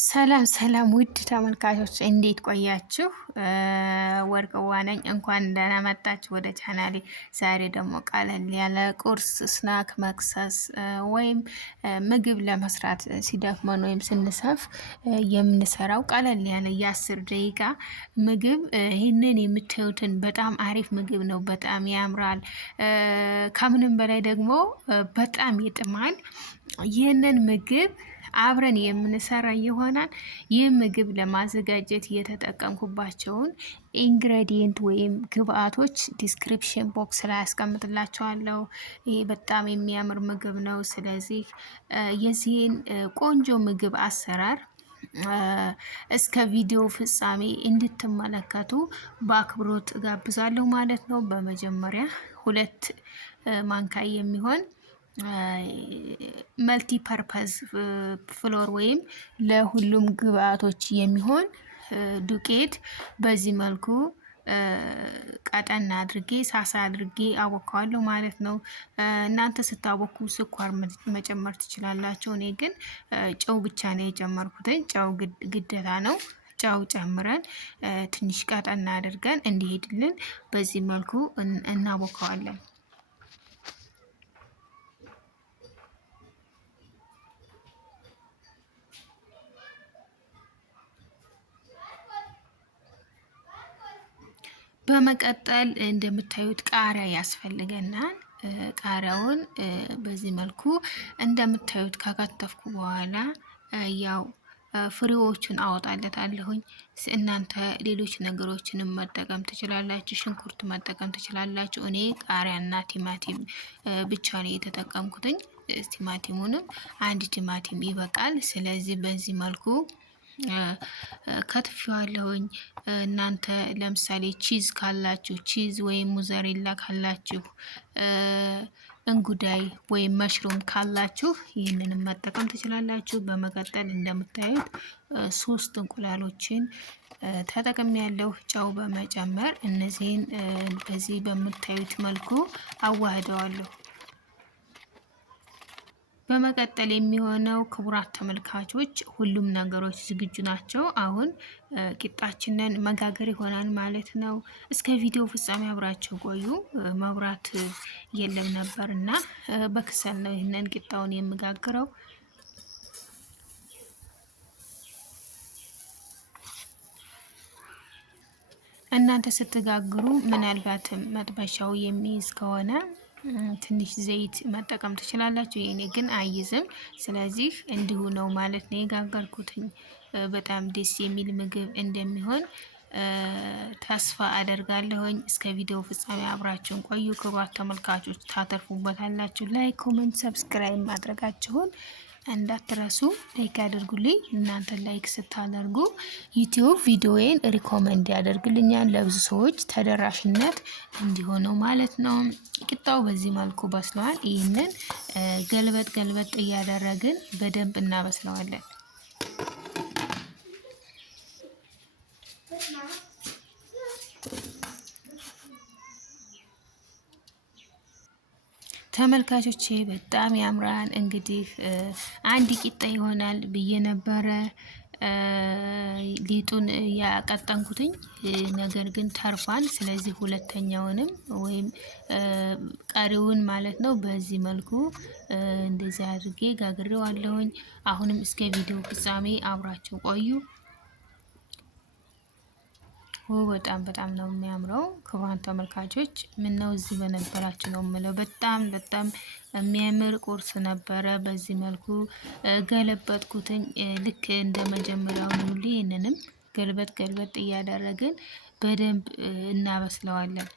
ሰላም ሰላም ውድ ተመልካቾች እንዴት ቆያችሁ? ወርቅዋ ነኝ። እንኳን ደህና መጣችሁ ወደ ቻናሌ። ዛሬ ደግሞ ቀለል ያለ ቁርስ፣ ስናክ፣ መክሰስ ወይም ምግብ ለመስራት ሲደክመን ወይም ስንሰፍ የምንሰራው ቀለል ያለ የ10 ደቂቃ ምግብ። ይህንን የምታዩትን በጣም አሪፍ ምግብ ነው። በጣም ያምራል። ከምንም በላይ ደግሞ በጣም ይጥማል። ይህንን ምግብ አብረን የምንሰራ ይሆናል። ይህ ምግብ ለማዘጋጀት የተጠቀምኩባቸውን ኢንግሬዲየንት ወይም ግብአቶች ዲስክሪፕሽን ቦክስ ላይ አስቀምጥላቸዋለሁ። ይህ በጣም የሚያምር ምግብ ነው። ስለዚህ የዚህን ቆንጆ ምግብ አሰራር እስከ ቪዲዮ ፍጻሜ እንድትመለከቱ በአክብሮት እጋብዛለሁ ማለት ነው። በመጀመሪያ 2 ማንካይ የሚሆን መልቲ ፐርፐዝ ፍሎር ወይም ለሁሉም ግብአቶች የሚሆን ዱቄት በዚህ መልኩ ቀጠን አድርጌ ሳሳ አድርጌ አቦካዋለሁ ማለት ነው። እናንተ ስታቦኩ ስኳር መጨመር ትችላላችሁ። እኔ ግን ጨው ብቻ ነው የጨመርኩትኝ። ጨው ግዴታ ነው። ጨው ጨምረን ትንሽ ቀጠን አድርገን እንዲሄድልን በዚህ መልኩ እናቦካዋለን። በመቀጠል እንደምታዩት ቃሪያ ያስፈልገናል። ቃሪያውን በዚህ መልኩ እንደምታዩት ከከተፍኩ በኋላ ያው ፍሬዎቹን አወጣለታለሁኝ። እናንተ ሌሎች ነገሮችንም መጠቀም ትችላላችሁ። ሽንኩርት መጠቀም ትችላላችሁ። እኔ ቃሪያና ቲማቲም ብቻ ነው የተጠቀምኩትኝ። ቲማቲሙንም 1 ቲማቲም ይበቃል። ስለዚህ በዚህ መልኩ ከትፌዋለሁኝ። እናንተ ለምሳሌ ቺዝ ካላችሁ ቺዝ ወይም ሙዘሬላ ካላችሁ እንጉዳይ ወይም መሽሩም ካላችሁ ይህንንም መጠቀም ትችላላችሁ። በመቀጠል እንደምታዩት 3 እንቁላሎችን ተጠቅሜያለሁ። ጨው በመጨመር እነዚህን በዚህ በምታዩት መልኩ አዋህደዋለሁ። በመቀጠል የሚሆነው ክቡራት ተመልካቾች ሁሉም ነገሮች ዝግጁ ናቸው። አሁን ቂጣችንን መጋገር ይሆናል ማለት ነው። እስከ ቪዲዮ ፍጻሜ አብራችሁ ቆዩ። መብራት የለም ነበር እና በክሰል ነው ይህንን ቂጣውን የምጋግረው። እናንተ ስትጋግሩ ምናልባትም መጥበሻው የሚይዝ ከሆነ ትንሽ ዘይት መጠቀም ትችላላችሁ። የኔ ግን አይዝም። ስለዚህ እንዲሁ ነው ማለት ነው የጋገርኩትኝ። በጣም ደስ የሚል ምግብ እንደሚሆን ተስፋ አደርጋለሁኝ። እስከ ቪዲዮ ፍጻሜ አብራችሁን ቆዩ። ክቡራት ተመልካቾች ታተርፉበታላችሁ። ላይክ፣ ኮሜንት፣ ሰብስክራይብ ማድረጋችሁን እንዳትረሱ። ላይክ አድርጉልኝ። እናንተ ላይክ ስታደርጉ ዩቲዩብ ቪዲዮዬን ሪኮመንድ ያደርግልኛል፣ ለብዙ ሰዎች ተደራሽነት እንዲሆነው ማለት ነው። ቂጣው በዚህ መልኩ በስሏል። ይህንን ገልበጥ እያደረግን በደንብ እናበስለዋለን። ተመልካቾቼ በጣም ያምራል። እንግዲህ 1 ቂጣ ይሆናል ብዬ ነበረ ሊጡን ያቀጠንኩትኝ፣ ነገር ግን ተርፏል። ስለዚህ ሁለተኛውንም ወይም ቀሪውን ማለት ነው በዚህ መልኩ እንደዚህ አድርጌ ጋግሬዋለሁኝ። አሁንም እስከ ቪዲዮ ፍጻሜ አብራችሁ ቆዩ። በጣም ነው የሚያምረው። ክቡራን ተመልካቾች ምን ነው እዚህ በነበራችሁ ነው የምለው። በጣም የሚያምር ቁርስ ነበረ። በዚህ መልኩ ገለበጥኩትኝ። ልክ እንደ መጀመሪያው ሁሉ ይህንንም ገልበጥ እያደረግን በደንብ እናበስለዋለን።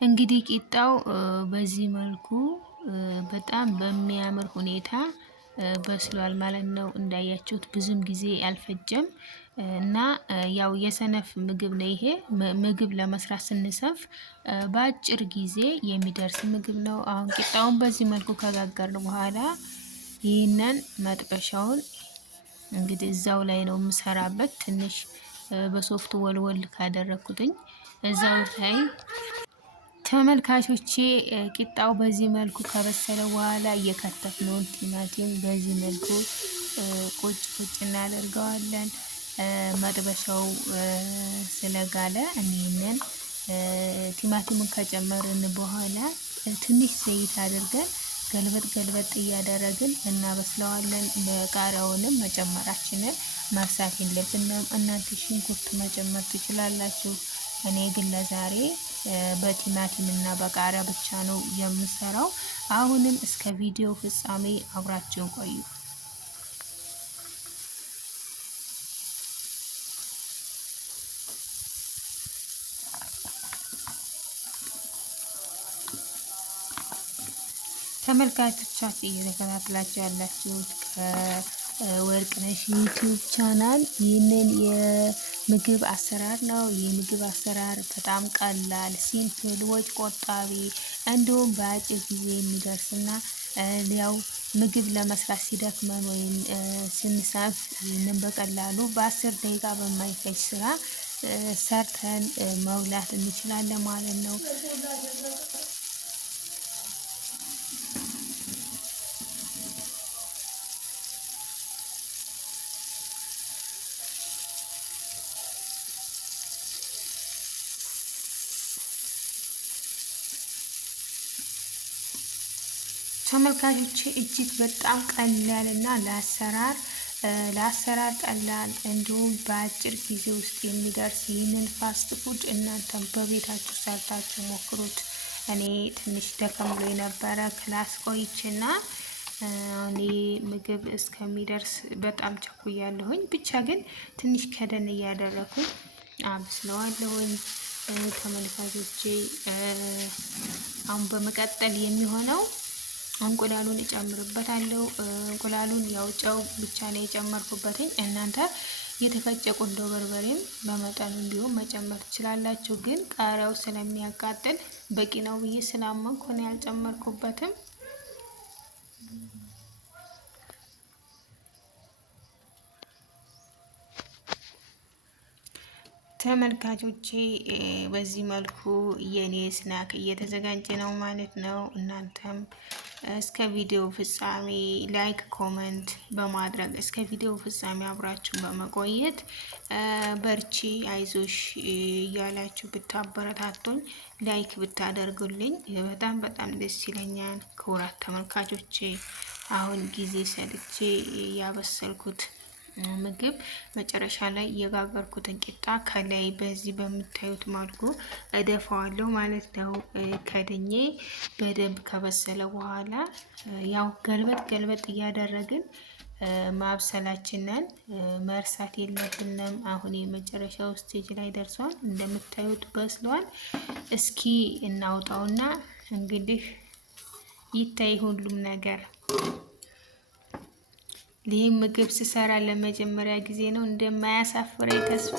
እንግዲህ ቂጣው በዚህ መልኩ በጣም በሚያምር ሁኔታ በስሏል ማለት ነው። እንዳያችሁት ብዙም ጊዜ አልፈጀም እና ያው የሰነፍ ምግብ ነው ይሄ። ምግብ ለመስራት ስንሰፍ በአጭር ጊዜ የሚደርስ ምግብ ነው። አሁን ቂጣውን በዚህ መልኩ ከጋገርን በኋላ ይህንን መጥበሻውን እንግዲህ እዛው ላይ ነው የምሰራበት። ትንሽ በሶፍት ወልወል ካደረኩትኝ እዛው ላይ ተመልካቾቼ ቂጣው በዚህ መልኩ ከበሰለ በኋላ እየከተፍነውን ቲማቲም በዚህ መልኩ ቁጭ እናደርገዋለን። መጥበሻው ስለጋለ እኔንን ቲማቲሙን ከጨመርን በኋላ ትንሽ ዘይት አድርገን ገልበጥ እያደረግን እናበስለዋለን። ቃሪያውንም መጨመራችንን መርሳት የለብንም። እናንተ ሽንኩርት መጨመር ትችላላችሁ። እኔ ግን ለዛሬ በቲማቲም እና በቃሪያ ብቻ ነው የምሰራው። አሁንም እስከ ቪዲዮ ፍጻሜ አብራችሁ ቆዩ። ተመልካቾቻችን እየተከታተላችሁ ያላችሁት ከወርቅነሽ ዩቲዩብ ቻናል ይህንን የምግብ አሰራር ነው። የምግብ አሰራር በጣም ቀላል፣ ሲምፕል፣ ወጭ ቆጣቢ እንዲሁም በአጭር ጊዜ የሚደርስና ያው ምግብ ለመስራት ሲደክመን ወይም ስንሰንፍ ይህንን በቀላሉ በ10 ደቂቃ በማይፈጅ ስራ ሰርተን መብላት እንችላለን ማለት ነው። ተመልካቾቼ እጅግ በጣም ቀላል እና ለአሰራር ቀላል እንዲሁም በአጭር ጊዜ ውስጥ የሚደርስ ይህንን ፋስት ፉድ እናንተም በቤታችሁ ሰርታችሁ ሞክሩት። እኔ ትንሽ ደከም ብሎ የነበረ ክላስ ቆይቼና እኔ ምግብ እስከሚደርስ በጣም ቸኩያለሁኝ። ብቻ ግን ትንሽ ከደን እያደረኩኝ አብስለዋለሁኝ። ተመልካቾቼ አሁን በመቀጠል የሚሆነው እንቁላሉን እጨምርበታለሁ። እንቁላሉን ያው ጨው ብቻ ነው የጨመርኩበትኝ። እናንተ የተፈጨ ቁንዶ በርበሬም በመጠኑ እንዲሁም መጨመር ትችላላችሁ። ግን ቃሪያው ስለሚያቃጥል በቂ ነው ብዬ ስላመንኩ ነው ያልጨመርኩበትም። ተመልካቾቼ በዚህ መልኩ የኔ ስናክ እየተዘጋጀ ነው ማለት ነው። እናንተም እስከ ቪዲዮ ፍጻሜ ላይክ ኮመንት በማድረግ እስከ ቪዲዮ ፍጻሜ አብራችሁ በመቆየት በርቺ አይዞሽ እያላችሁ ብታበረታቱኝ ላይክ ብታደርጉልኝ በጣም ደስ ይለኛል። ክቡራት ተመልካቾቼ አሁን ጊዜ ሰጥቼ ያበሰልኩት ምግብ መጨረሻ ላይ የጋገርኩትን ቂጣ ከላይ በዚህ በምታዩት መልኩ እደፋዋለሁ ማለት ነው። ከድኜ በደንብ ከበሰለ በኋላ ያው ገልበጥ እያደረግን ማብሰላችንን መርሳት የለብንም። አሁን የመጨረሻው ስቴጅ ላይ ደርሷል። እንደምታዩት በስሏል። እስኪ እናውጣውና እንግዲህ ይታይ ሁሉም ነገር። ይህ ምግብ ስሰራ ለመጀመሪያ ጊዜ ነው። እንደማያሳፍረኝ ተስፋ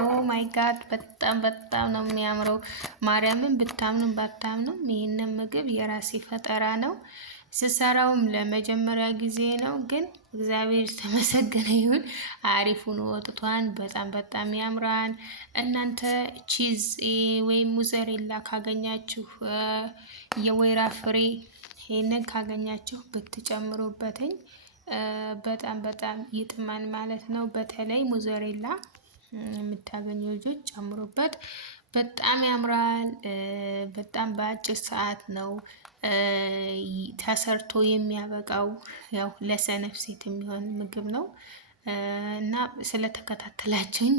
ኦ ማይ ጋድ በጣም ነው የሚያምረው። ማርያምን ብታምኑም ባታምኑም ይህንን ምግብ የራሴ ፈጠራ ነው። ስሰራውም ለመጀመሪያ ጊዜ ነው። ግን እግዚአብሔር ተመሰገነ ይሁን አሪፉን ወጥቷን በጣም ያምራል። እናንተ ቺዝ ወይም ሙዘሬላ ካገኛችሁ የወይራ ፍሬ ይሄንን ካገኛችሁ ብትጨምሩበትኝ በጣም ይጥማን ማለት ነው። በተለይ ሙዘሬላ የምታገኙ ልጆች ጨምሩበት። በጣም ያምራል። በጣም በአጭር ሰዓት ነው ተሰርቶ የሚያበቃው። ያው ለሰነፍ ሴት የሚሆን ምግብ ነው እና ስለተከታተላችሁኝ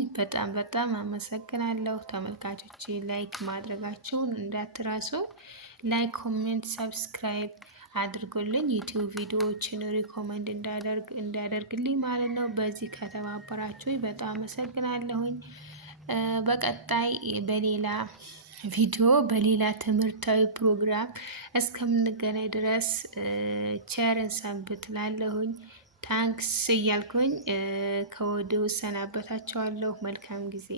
በጣም አመሰግናለሁ። ተመልካቾች ላይክ ማድረጋችሁን እንዳትረሱ። ላይክ፣ ኮሜንት፣ ሰብስክራይብ አድርጎልኝ ዩቲዩብ ቪዲዮዎችን ሪኮመንድ እንዳደርግልኝ ማለት ነው። በዚህ ከተባበራችሁ በጣም አመሰግናለሁኝ። በቀጣይ በሌላ ቪዲዮ በሌላ ትምህርታዊ ፕሮግራም እስከምንገናኝ ድረስ ቸርን ሰንብት ላለሁኝ ታንክስ እያልኩኝ ከወዲሁ እሰናበታችኋለሁ። መልካም ጊዜ